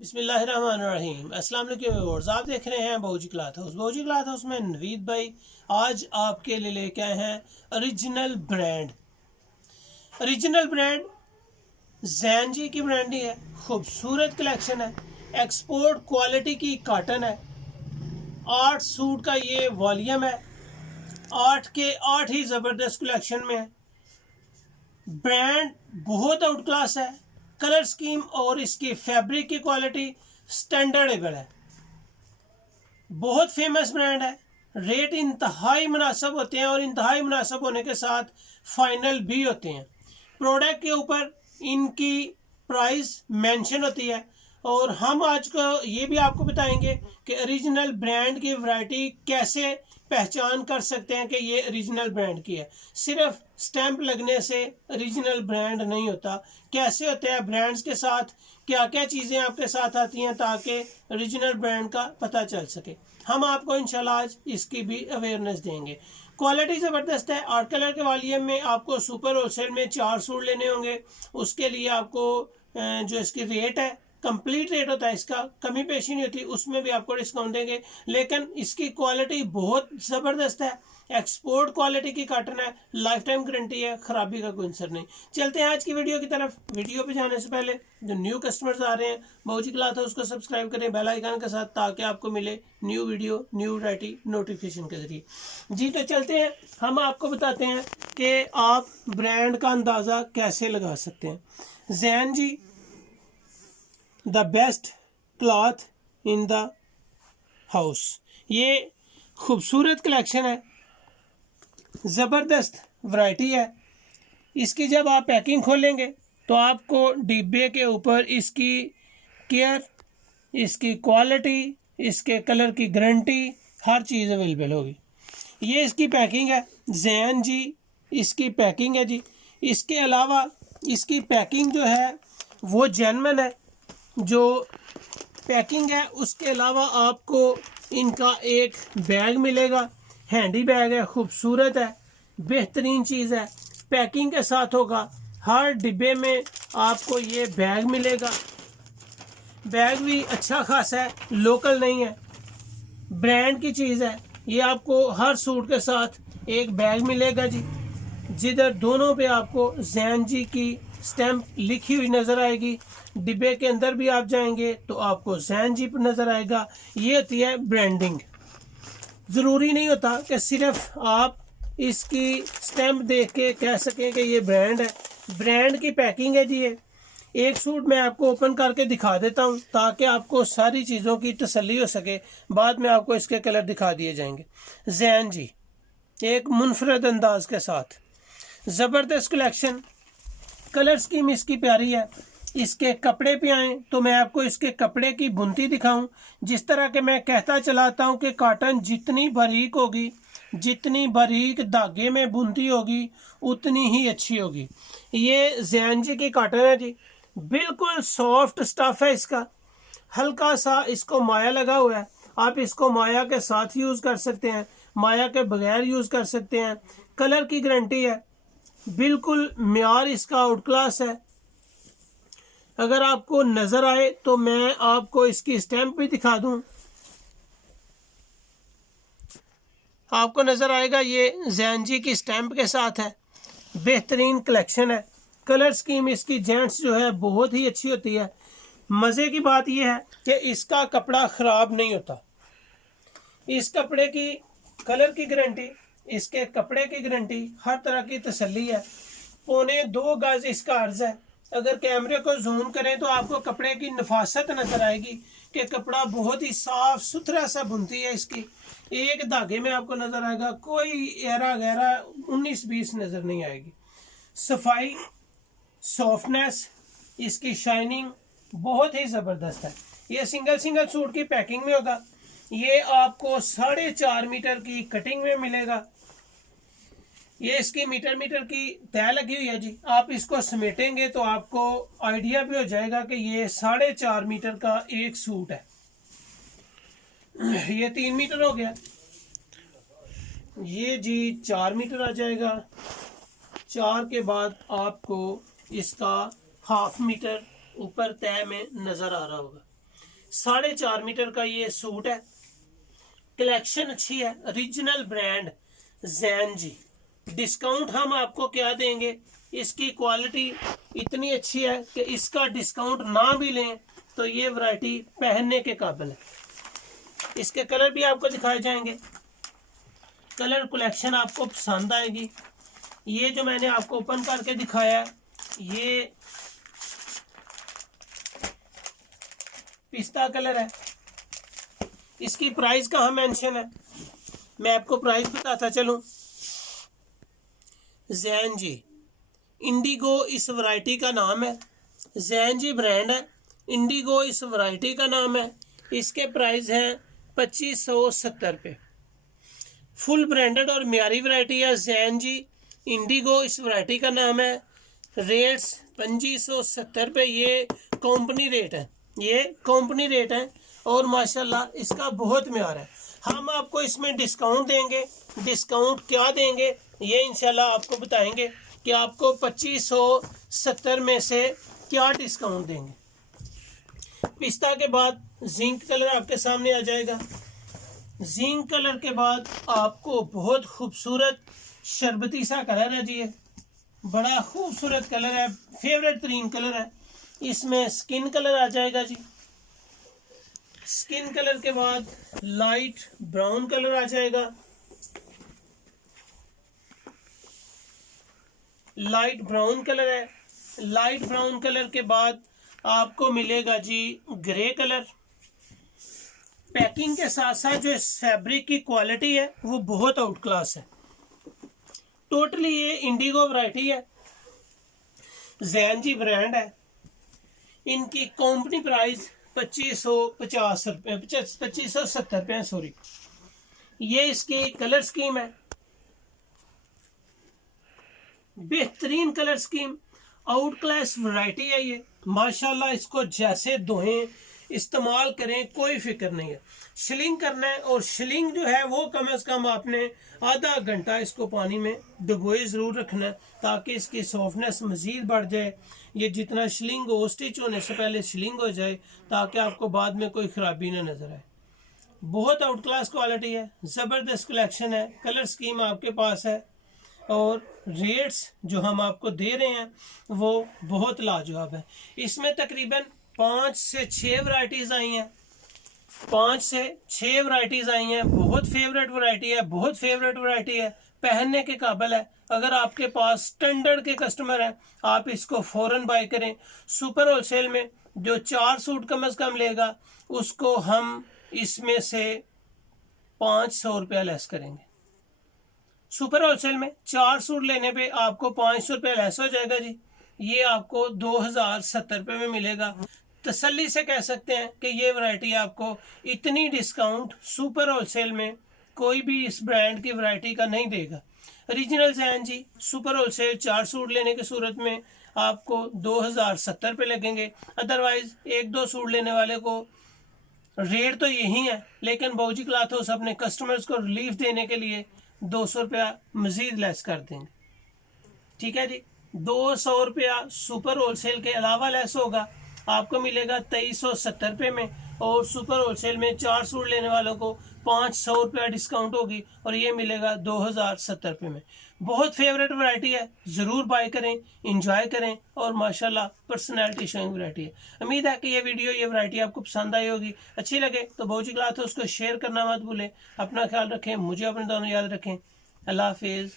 बिस्मिल्लाहिर्रहमानिर्रहीम। अस्सलाम वालेकुम व्यूअर्स, आप देख रहे हैं Bauji cloth house. Bauji cloth house में नवीद भाई आज आपके लिए लेके आए हैं original brand. Original brand Jain ji की ब्रांडिंग है, खूबसूरत कलेक्शन है, एक्सपोर्ट क्वालिटी की कॉटन है। 8 सूट का ये वॉल्यूम है, 8 के 8 ही ज़बरदस्त कलेक्शन में है। ब्रांड बहुत आउट क्लास है, कलर स्कीम और इसकी फैब्रिक की क्वालिटी स्टैंडर्डेबल है। बहुत फेमस ब्रांड है, रेट इंतहाई मुनासिब होते हैं और इंतहाई मुनासिब होने के साथ फाइनल भी होते हैं। प्रोडक्ट के ऊपर इनकी प्राइस मेंशन होती है और हम आज को ये भी आपको बताएंगे कि ओरिजिनल ब्रांड की वैरायटी कैसे पहचान कर सकते हैं कि ये ओरिजिनल ब्रांड की है। सिर्फ स्टैंप लगने से ओरिजिनल ब्रांड नहीं होता। कैसे होता है, ब्रांड्स के साथ क्या क्या चीज़ें आपके साथ आती हैं ताकि ओरिजिनल ब्रांड का पता चल सके। हम आपको इंशाल्लाह आज इसकी भी अवेयरनेस देंगे। क्वालिटी ज़बरदस्त है। 8 कलर के वॉल्यूम में आपको सुपर होलसेल में 4 सूट लेने होंगे। उसके लिए आपको जो इसकी रेट है कंप्लीट रेट होता है, इसका कमी पेशी नहीं होती, उसमें भी आपको डिस्काउंट देंगे। लेकिन इसकी क्वालिटी बहुत ज़बरदस्त है, एक्सपोर्ट क्वालिटी की कॉटन है, लाइफ टाइम गारंटी है, खराबी का कोई आंसर नहीं। चलते हैं आज की वीडियो की तरफ। वीडियो पे जाने से पहले जो न्यू कस्टमर्स आ रहे हैं, बाऊजी क्लॉथ हाउस उसको सब्सक्राइब करें बेल आइकन के साथ, ताकि आपको मिले new video new variety notification के जरिए। जी तो चलते हैं, हम आपको बताते हैं कि आप ब्रांड का अंदाज़ा कैसे लगा सकते हैं। Jain ji the best cloth in the house, ये खूबसूरत कलेक्शन है, ज़बरदस्त वैरायटी है। इसकी जब आप पैकिंग खोलेंगे तो आपको डिब्बे के ऊपर इसकी केयर, इसकी क्वालिटी, इसके कलर की गारंटी, हर चीज़ अवेलेबल होगी। ये इसकी पैकिंग है, जैन जी इसकी पैकिंग है जी। इसके अलावा इसकी पैकिंग जो है वो जेन्युइन है। जो पैकिंग है उसके अलावा आपको इनका एक बैग मिलेगा, हैंडी बैग है, खूबसूरत है, बेहतरीन चीज़ है, पैकिंग के साथ होगा। हर डिब्बे में आपको ये बैग मिलेगा। बैग भी अच्छा खासा है, लोकल नहीं है, ब्रांड की चीज़ है। ये आपको हर सूट के साथ एक बैग मिलेगा जी, जिधर दोनों पे आपको जैन जी की स्टैंप लिखी हुई नज़र आएगी। डिब्बे के अंदर भी आप जाएंगे तो आपको जैन जी नज़र आएगा। ये होती है ब्रांडिंग। ज़रूरी नहीं होता कि सिर्फ आप इसकी स्टैंप देख के कह सकें कि ये ब्रांड है। ब्रांड की पैकिंग है जी। ये एक सूट मैं आपको ओपन करके दिखा देता हूँ ताकि आपको सारी चीज़ों की तसल्ली हो सके। बाद में आपको इसके कलर दिखा दिए जाएंगे। जैन जी एक मुनफरद अंदाज के साथ ज़बरदस्त कलेक्शन, कलर स्कीम इसकी प्यारी है। इसके कपड़े पे आए तो मैं आपको इसके कपड़े की बुनती दिखाऊं। जिस तरह के मैं कहता चलाता हूं कि कॉटन जितनी बारीक होगी, जितनी बारीक धागे में बुनती होगी, उतनी ही अच्छी होगी। ये जैन जी की कॉटन है जी, बिल्कुल सॉफ्ट स्टफ है इसका। हल्का सा इसको माया लगा हुआ है, आप इसको माया के साथ यूज़ कर सकते हैं, माया के बगैर यूज़ कर सकते हैं। कलर की गारंटी है, बिल्कुल म्यार इसका आउट क्लास है। अगर आपको नज़र आए तो मैं आपको इसकी स्टैंप भी दिखा दूं। आपको नज़र आएगा ये जैन जी की स्टैंप के साथ है। बेहतरीन कलेक्शन है। कलर स्कीम इसकी जेंट्स जो है बहुत ही अच्छी होती है। मज़े की बात यह है कि इसका कपड़ा ख़राब नहीं होता। इस कपड़े की कलर की गारंटी, इसके कपड़े की गारंटी, हर तरह की तसल्ली है। 1.25 गज इसका अर्ज है। अगर कैमरे को जूम करें तो आपको कपड़े की नफासत नज़र आएगी कि कपड़ा बहुत ही साफ सुथरा सा बुनती है इसकी। एक धागे में आपको नज़र आएगा, कोई एरा गहरा 19-20 नज़र नहीं आएगी। सफाई, सॉफ्टनेस, इसकी शाइनिंग बहुत ही ज़बरदस्त है। ये सिंगल सूट की पैकिंग में होगा। ये आपको 4.5 मीटर की कटिंग में मिलेगा। ये इसकी मीटर की तय लगी हुई है जी। आप इसको समेटेंगे तो आपको आइडिया भी हो जाएगा कि ये 4.5 मीटर का एक सूट है। ये 3 मीटर हो गया, ये जी 4 मीटर आ जाएगा। 4 के बाद आपको इसका 1/2 मीटर ऊपर तय में नज़र आ रहा होगा। 4.5 मीटर का ये सूट है। कलेक्शन अच्छी है, ओरिजिनल ब्रांड जैन जी। डिस्काउंट हम आपको क्या देंगे, इसकी क्वालिटी इतनी अच्छी है कि इसका डिस्काउंट ना भी लें तो ये वैरायटी पहनने के काबिल है। इसके कलर भी आपको दिखाए जाएंगे, कलर कलेक्शन आपको पसंद आएगी। ये जो मैंने आपको ओपन करके दिखाया, ये पिस्ता कलर है। इसकी प्राइस कहाँ मेंशन है, मैं आपको प्राइस बताता चलूं। जैन जी इंडिगो इस वैरायटी का नाम है, जैन जी ब्रांड है, इंडिगो इस वैरायटी का नाम है। इसके प्राइस है 2570 रुपये। फुल ब्रांडेड और म्यारी वैरायटी है जैन जी, इंडिगो इस वैरायटी का नाम है। रेट्स 2570 रुपये, ये कंपनी रेट है, ये कंपनी रेट है और माशाल्लाह इसका बहुत म्यार है। हम आपको इसमें डिस्काउंट देंगे, डिस्काउंट क्या देंगे ये इंशाल्लाह आपको बताएंगे कि आपको 2570 में से क्या डिस्काउंट देंगे। पिस्ता के बाद जिंक कलर आपके सामने आ जाएगा। जिंक कलर के बाद आपको बहुत खूबसूरत शरबती सा कलर है जी, ये बड़ा खूबसूरत कलर है, फेवरेट तरीन कलर है। इसमें स्किन कलर आ जाएगा जी। स्किन कलर के बाद लाइट ब्राउन कलर आ जाएगा। लाइट ब्राउन कलर है। लाइट ब्राउन कलर के बाद आपको मिलेगा जी ग्रे कलर। पैकिंग के साथ साथ जो इस फैब्रिक की क्वालिटी है वो बहुत आउट क्लास है। टोटली ये इंडिगो वैरायटी है, जैन जी ब्रांड है। इनकी कंपनी प्राइस 2550 रुपये, 2570 रुपये सॉरी। ये इसकी कलर स्कीम है, बेहतरीन colour scheme, out class variety है ये माशाल्लाह। इसको जैसे धोएं इस्तेमाल करें कोई फिक्र नहीं है। शिलिंग करना है और शिलिंग जो है वो कम से कम आपने आधा घंटा इसको पानी में डुबोए ज़रूर रखना है ताकि इसकी सॉफ्टनेस मज़ीद बढ़ जाए। ये जितना शिलिंग हो स्टिच होने से पहले शिलिंग हो जाए ताकि आपको बाद में कोई ख़राबी ना नज़र आए। बहुत आउट क्लास क्वालिटी है, ज़बरदस्त कलेक्शन है, कलर स्कीम आपके पास है और रेट्स जो हम आपको दे रहे हैं वो बहुत लाजवाब है। इसमें तकरीबन 5 से 6 वैरायटीज़ आई हैं, 5 से 6 वैरायटीज़ आई हैं। बहुत फेवरेट वैरायटी है, बहुत फेवरेट वैरायटी है, पहनने के काबिल है। अगर आपके पास स्टैंडर्ड के कस्टमर हैं आप इसको फ़ौरन बाय करें। सुपर होलसेल में जो 4 सूट कम से कम लेगा उसको हम इसमें से 500 रुपया लेस करेंगे। सुपर होलसेल में 4 सूट लेने पे आपको 500 रुपया लेस हो जाएगा जी। ये आपको 2070 रुपये में मिलेगा। तसल्ली से कह सकते हैं कि ये वैरायटी आपको इतनी डिस्काउंट सुपर होलसेल में कोई भी इस ब्रांड की वैरायटी का नहीं देगा। Original Jain ji super wholesale 4 suit लेने की सूरत में आपको 2070 रुपये लगेंगे। अदरवाइज 1-2 सूट लेने वाले को रेट तो यही है, लेकिन बाऊजी क्लॉथ हाउस अपने कस्टमर्स को रिलीफ देने के लिए 200 रुपया मजीद लेस कर देंगे। ठीक है जी, 200 रुपया सुपर होलसेल के अलावा लेस होगा, आपको मिलेगा 2370 रुपये में। और सुपर होलसेल में 4 सूट लेने वालों को 500 रुपया डिस्काउंट होगी और ये मिलेगा 2070 रुपये में। बहुत फेवरेट वैरायटी है, ज़रूर बाय करें, इंजॉय करें और माशाल्लाह पर्सनैलिटी शोइंग वैरायटी है। उम्मीद है कि ये वीडियो ये वैरायटी आपको पसंद आई होगी। अच्छी लगे तो बाऊजी क्लॉथ हाउस उसको शेयर करना मत भूलें। अपना ख्याल रखें, मुझे अपने दोनों याद रखें। अल्लाह हाफिज़।